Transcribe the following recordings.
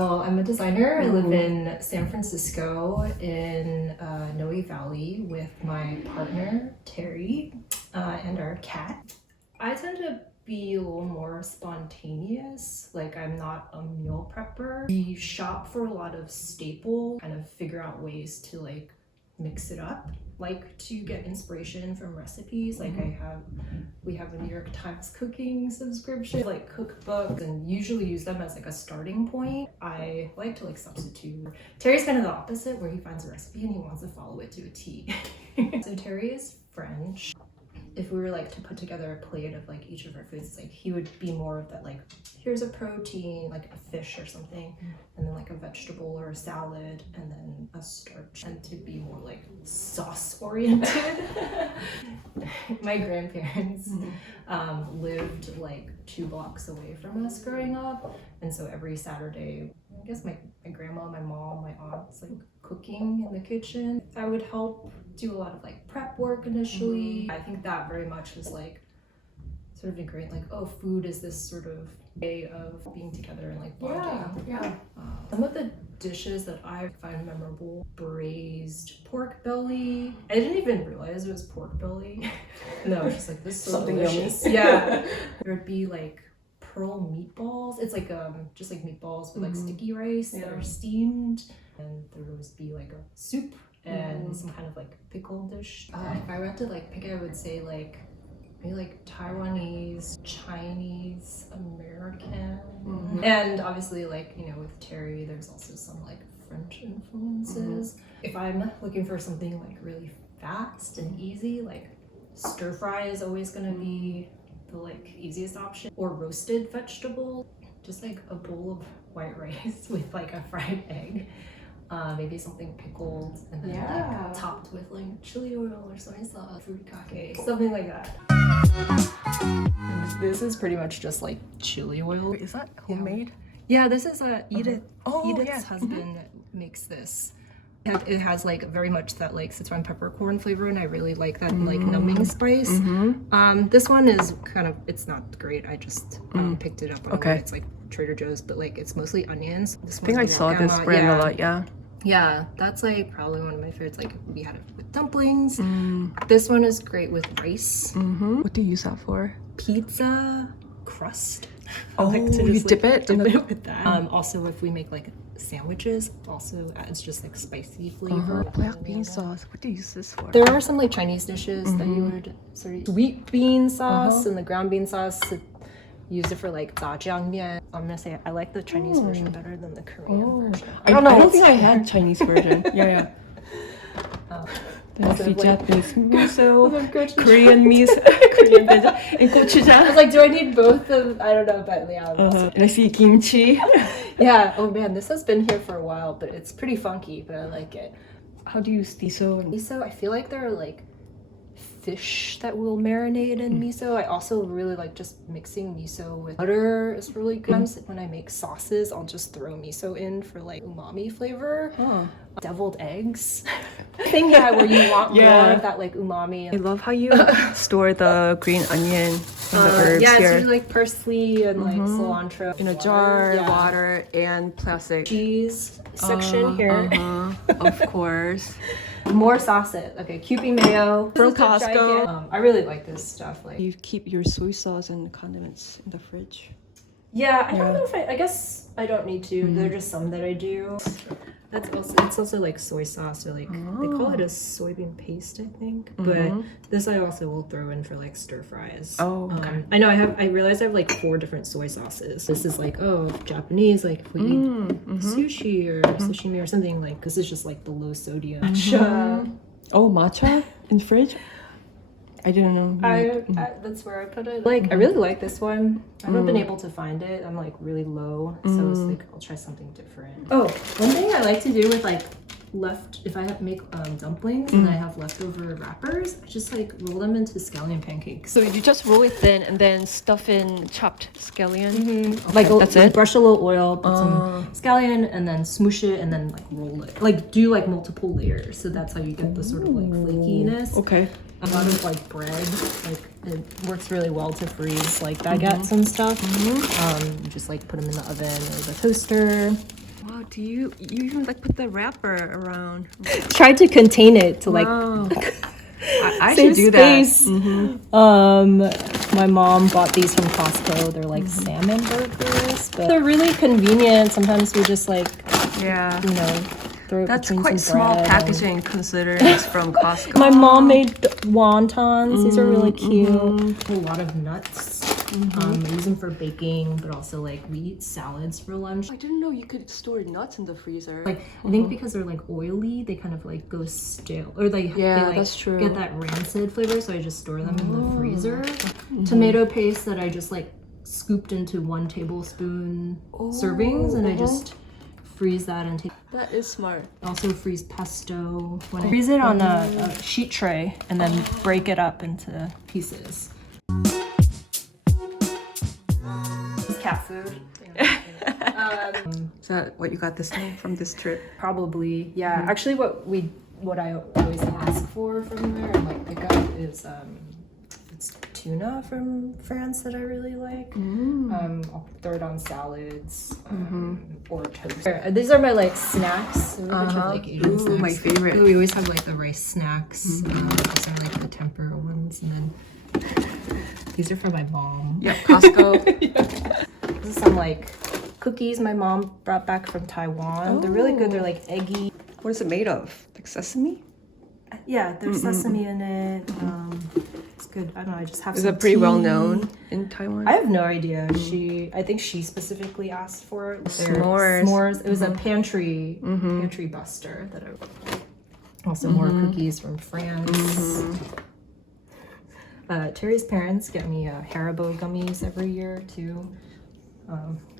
Well, I'm a designer. I live in San Francisco in Noe Valley with my partner, Terry, and our cat. I tend to be a little more spontaneous. Like, I'm not a meal prepper. We shop for a lot of staples, kind of figure out ways to like mix it up. Like to get inspiration from recipes. Like we have a New York Times cooking subscription, like cookbooks, and usually use them as like a starting point. I like to like substitute. Terry's kind of the opposite, where he finds a recipe and he wants to follow it to a T. So Terry is French. If we were like to put together a plate of like each of our foods, like he would be more of that, like here's a protein, like a fish or something, and then like a vegetable or a salad, and then a starch, and to be more like sauce oriented. My grandparents lived like 2 blocks away from us growing up, and so every Saturday, I guess my grandma, my mom, my aunts like cooking in the kitchen. I would help do a lot of like prep work initially. I think that very much was like sort of ingrained, like, oh, food is this sort of way of being together and like bonding. Yeah. Some of the dishes that I find memorable: braised pork belly. I didn't even realize it was pork belly. No, it's just like, this is so Something delicious. yummy. Yeah. There would be like pearl meatballs. It's like just like meatballs with like sticky rice that are steamed, and there would be like a soup and some kind of like pickle dish. If I were to like pick, I would say like maybe like Taiwanese, Chinese, American, and obviously like, you know, with Terry there's also some like French influences. If I'm looking for something like really fast and easy, like stir fry is always gonna be the like easiest option, or roasted vegetable, just like a bowl of white rice with like a fried egg, maybe something pickled, and then like topped with like chili oil or soy sauce, furikake, something like that. This is pretty much just like chili oil. Is that homemade? Yeah, this is Edith's husband that makes this. It has like very much that like Sichuan peppercorn flavor, and I really like that like numbing spice. This one is kind of, it's not great. I just picked it up on it's like Trader Joe's, but like it's mostly onions. I think I saw this brand a lot. Yeah, that's like probably one of my favorites. Like we had it with dumplings. This one is great with rice. What do you use that for? Pizza crust. Oh, I like to you just, dip like, it dip it with that. Also, if we make like sandwiches, also adds just like spicy flavor. Black bean sauce. What do you use this for? There are some like Chinese dishes that you would sort of sweet bean sauce and the ground bean sauce. Use it for like zhajiangmian. I'm gonna say I like the Chinese version better than the Korean version. I don't think I had Chinese version. There's Japanese miso, Korean miso, Korean veggie, and gochujang. I was like, do I need both of? I don't know, but yeah. And I see kimchi. Yeah. Oh man, this has been here for a while, but it's pretty funky. But I like it. How do you use miso? Miso, I feel like there are like fish that will marinate in miso. I also really like just mixing miso with butter is really good. When I make sauces, I'll just throw miso in for like umami flavor. Deviled eggs. Thing where you want more of that like umami. I love how you store the green onion and the herbs yeah, here. it's really like parsley and like cilantro. In a jar, water, and plastic. Cheese section here. Of course. More sauces. Okay, Kewpie mayo. From Costco. I really like this stuff. Like, You keep your soy sauce and condiments in the fridge. yeah, I don't know if I guess I don't need to. There are just some that I do. It's also like soy sauce, or like they call it a soybean paste, I think. But this I also will throw in for like stir fries. I know I realized I have like 4 different soy sauces. This is like, Japanese, like if we eat sushi or sashimi or something, like this is just like the low sodium matcha. Matcha in the fridge? I didn't know. That's where I put it. Like I really like this one. I haven't been able to find it. I'm like really low, so it's like I'll try something different. Oh, one thing I like to do with like if I make dumplings and I have leftover wrappers, I just like roll them into scallion pancakes. So you just roll it thin and then stuff in chopped scallion? Like that's it? Brush a little oil, put some scallion, and then smoosh it, and then like roll it. Like do like multiple layers, so that's how you get the sort of like flakiness. Okay. A lot of like bread, like it works really well to freeze like baguettes and stuff. You just like put them in the oven or the toaster. Wow, do you even like put the wrapper around? Tried to contain it to like Wow. I save should do that. space. My mom bought these from Costco. They're like salmon burgers, but they're really convenient. Sometimes we just like, Yeah. you know, throw it That's between quite some small bread and- packaging considering it's from Costco. My mom made wontons. These are really cute. A lot of nuts. I use them for baking, but also like we eat salads for lunch. I didn't know you could store nuts in the freezer. Like I think because they're like oily, they kind of like go stale, or they like, that's true. get that rancid flavor. So I just store them in the freezer. Tomato paste that I just like scooped into 1 tablespoon servings, and I just freeze that and take. That is smart. Also freeze pesto. When I freeze it on a sheet tray and then break it up into pieces. Cat food. Is that what you got this time from this trip? Probably, yeah. Actually, what I always ask for from there and like pick up is it's tuna from France that I really like. I'll throw it on salads or toast. These are my like snacks. We have like Asian snacks. My favorite. We always have like the rice snacks. Some like the tempura ones, and then these are for my mom. Yep, Costco. This is some like cookies my mom brought back from Taiwan. They're really good. They're like eggy. What is it made of? Like sesame? Yeah, there's sesame in it. It's good. I don't know. I just have. Is some it pretty well tea. known in Taiwan? I have no idea. I think she specifically asked for it. They're S'mores. S'mores. It was a pantry buster that I. Also more cookies from France. Terry's parents get me Haribo gummies every year too.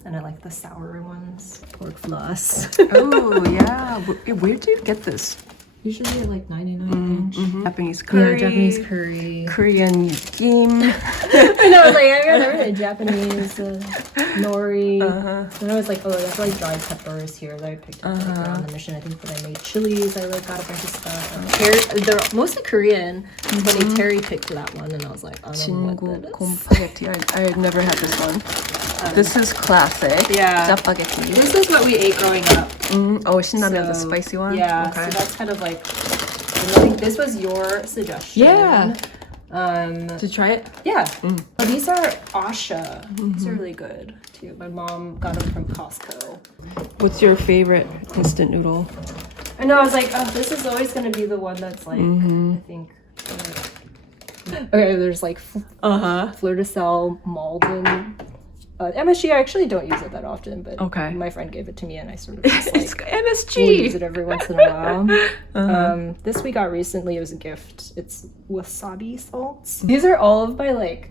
And I like the sour ones. Pork floss. Oh yeah. Where do you get this? Usually like 99 inch. Japanese curry. Yeah, Japanese curry. Korean dim. I know, like I got everything. Japanese, nori. And I was like, oh, that's like dried peppers here that I picked up like, around the mission. I think that I made chilies. I like got a bunch of stuff. They're mostly Korean. But Terry picked that one, and I was like, I don't know what that is. Spaghetti. I never had this one. This is classic. Yeah. Spaghetti. This is what we ate growing up. Oh, 신라면, the So, spicy one? Yeah, Okay. so that's kind of like, I think this was your suggestion. Yeah. To try it? Yeah. Oh, these are Asha. These are really good too. My mom got them from Costco. What's your favorite instant noodle? I know, I was like, oh, this is always going to be the one that's like, I think. Okay, there's like Fleur de Sel, Malden. MSG, I actually don't use it that often, but my friend gave it to me and I sort of just like, It's MSG! we'll use it every once in a while. This we got recently, it was a gift. It's wasabi salts. These are all of my like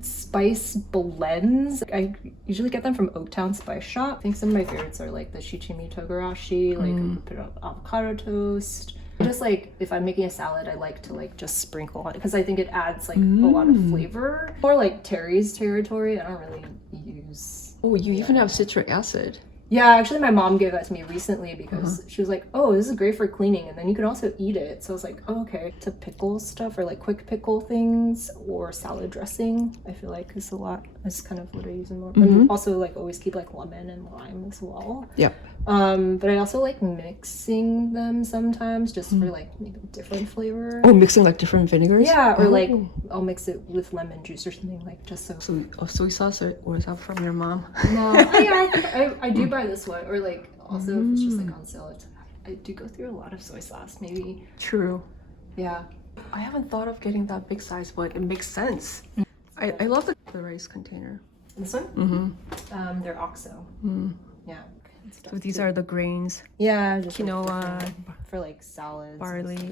spice blends. I usually get them from Oaktown Spice Shop. I think some of my favorites are like the shichimi togarashi, like I could put on avocado toast. Just like if I'm making a salad, I like to like just sprinkle on it because I think it adds like a lot of flavor. Or like Terry's territory, I don't really use. Oh, you even have citric acid. Yeah, actually my mom gave that to me recently because she was like, oh, this is great for cleaning and then you can also eat it. So I was like, oh, okay. To pickle stuff or like quick pickle things or salad dressing, I feel like is a lot. That's kind of what I use more. And also like always keep like lemon and lime as well. Yep. But I also like mixing them sometimes just for like maybe different flavor. Oh, mixing like different vinegars? Yeah, or like I'll mix it with lemon juice or something like just so. Soy sauce or is that from your mom? No, yeah, I think I do buy this one, or like also if it's just like on sale. I do go through a lot of soy sauce, maybe. True. Yeah. I haven't thought of getting that big size, but it makes sense. I love the rice container. This one? They're OXO. Yeah. So these are the grains. Yeah, just Quinoa, for like salads. barley.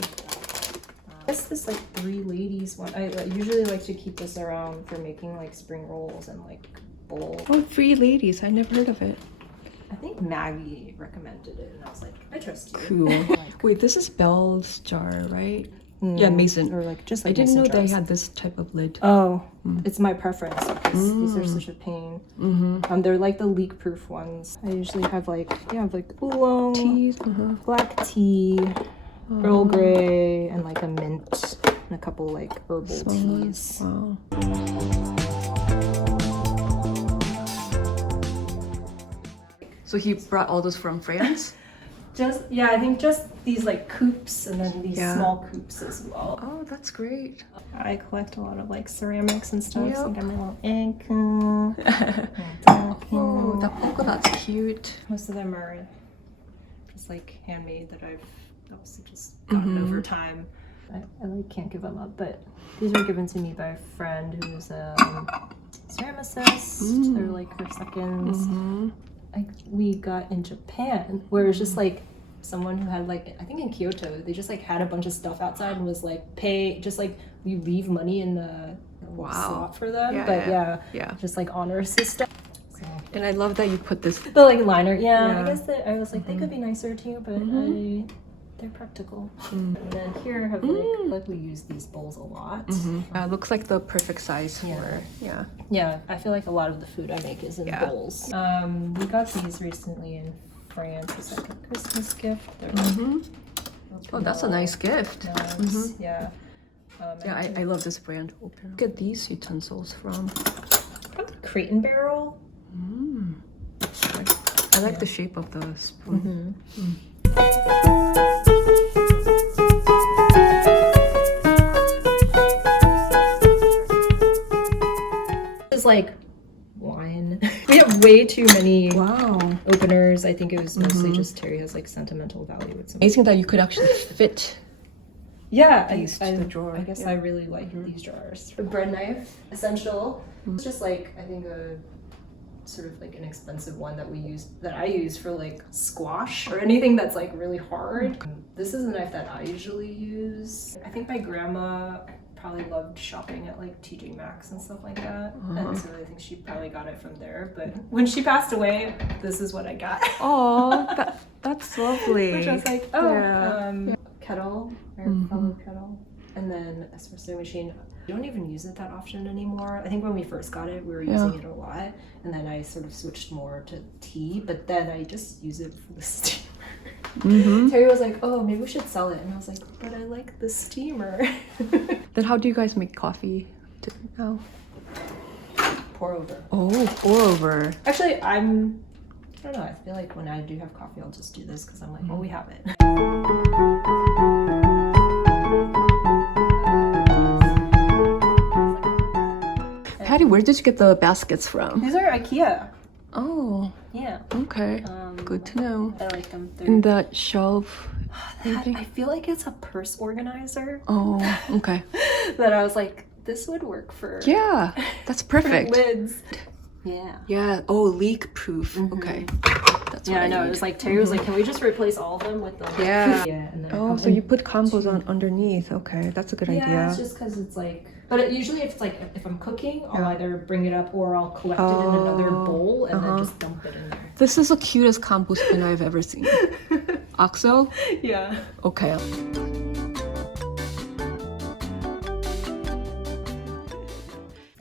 This like 3 ladies one. I usually like to keep this around for making like spring rolls and like bowls. Oh, 3 ladies. I never heard of it. I think Maggie recommended it, and I was like, I trust you. Cool. Wait, this is Belle's jar, right? Yeah, mason. Or like just I like didn't know mason they jars. had this type of lid. Oh, it's my preference because these are such a pain. They're like the leak-proof ones. I usually have like oolong, Teas. black tea, Earl Grey, and like a mint and a couple like herbal teas. Wow. So he brought all those from France? I think just these like coupes and then these small coupes as well. Oh, that's great. I collect a lot of like ceramics and stuff. Yep. So I got my little ink. Oh, the polka dot's cute. Most of them are just like handmade that I've also just gotten over time. I like can't give them up, but these were given to me by a friend who's a ceramicist. They're like her seconds. We got in Japan where it's just like someone who had like, I think in Kyoto, they just like had a bunch of stuff outside and was like you leave money in the slot for them. Just like honor system. So. And I love that you put this. The like liner, I guess that I was like, they could be nicer too, but they're practical. And then here I have like we use these bowls a lot. It looks like the perfect size for I feel like a lot of the food I make is in bowls. We got these recently in France as like a Christmas gift. Oh, that's a nice gift. Nice. I love this brand. Look at these utensils from Crate and Barrel. I like the shape of the spoon. This is like wine. We have way too many openers. I think it was mostly just Terry has like sentimental value with some. Amazing that you could actually fit. The drawer. I guess I really like these jars. The bread knife, essential. It's just like I think a sort of like an expensive one that I use for like squash or anything that's like really hard. This is a knife that I usually use. I think my grandma probably loved shopping at like TJ Maxx and stuff like that. And so I think she probably got it from there. But when she passed away, this is what I got. Oh, that's lovely. Which I was like, kettle, or fellow kettle. And then espresso machine. I don't even use it that often anymore. I think when we first got it, we were using it a lot. And then I sort of switched more to tea, but then I just use it for the steamer. Terry was like, oh, maybe we should sell it. And I was like, but I like the steamer. Then how do you guys make coffee now? Pour over. Oh, pour over. Actually, I don't know. I feel like when I do have coffee, I'll just do this because I'm like, well, we have it. Patti, where did you get the baskets from? These are IKEA. Oh. Yeah. Okay. Good to know. I like them. In that shelf. I feel like it's a purse organizer. Oh, okay. That I was like, this would work for. Yeah, that's perfect. Lids. Yeah. Yeah. Oh, leak proof. Okay. That's what I know. It was like Terry was like, can we just replace all of them with the? Yeah. And then oh, so you put compost on underneath. Okay, that's a good idea. Yeah, it's just because it's like. But usually, if it's like if I'm cooking, I'll either bring it up or I'll collect it in another bowl and then just dump it in there. This is the cutest compost bin I've ever seen. OXO? Yeah. Okay.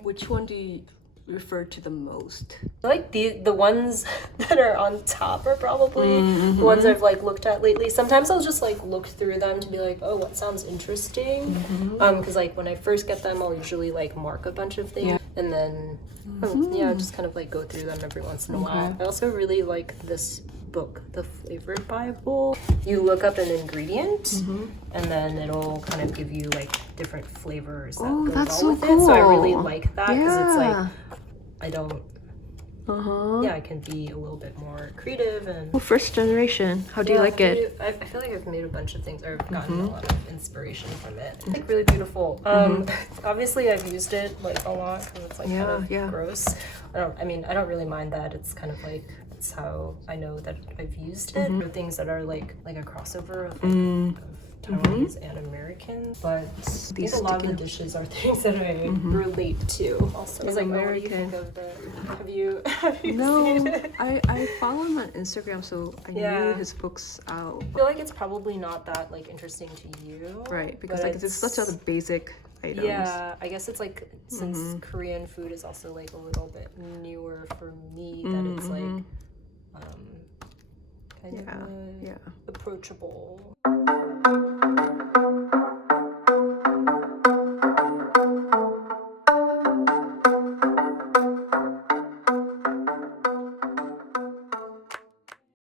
Which one do you refer to the most? I like the ones that are on top are probably the ones I've like looked at lately. Sometimes I'll just like look through them to be like, oh, what sounds interesting? Because like when I first get them, I'll usually like mark a bunch of things and then just kind of like go through them every once in a while. I also really like this book, The Flavor Bible. You look up an ingredient and then it'll kind of give you like different flavors that go well with it. So I really like that because it's like I don't I can be a little bit more creative and well, first generation. How do you like it? I feel like I've made a bunch of things or I've gotten a lot of inspiration from it. It's like really beautiful. Obviously I've used it like a lot because it's like kind of gross. I don't really mind that. It's kind of like that's how I know that I've used it. There are things that are like a crossover of Taiwanese and American, but I think a lot of the dishes are things that I relate to. Also, it's like, what do you think of the? Have you seen it? I follow him on Instagram, so I knew his books out. I feel like it's probably not that like interesting to you, right? Because like it's such a basic items. Yeah, I guess it's like since Korean food is also like a little bit newer for me, that it's like kind of approachable.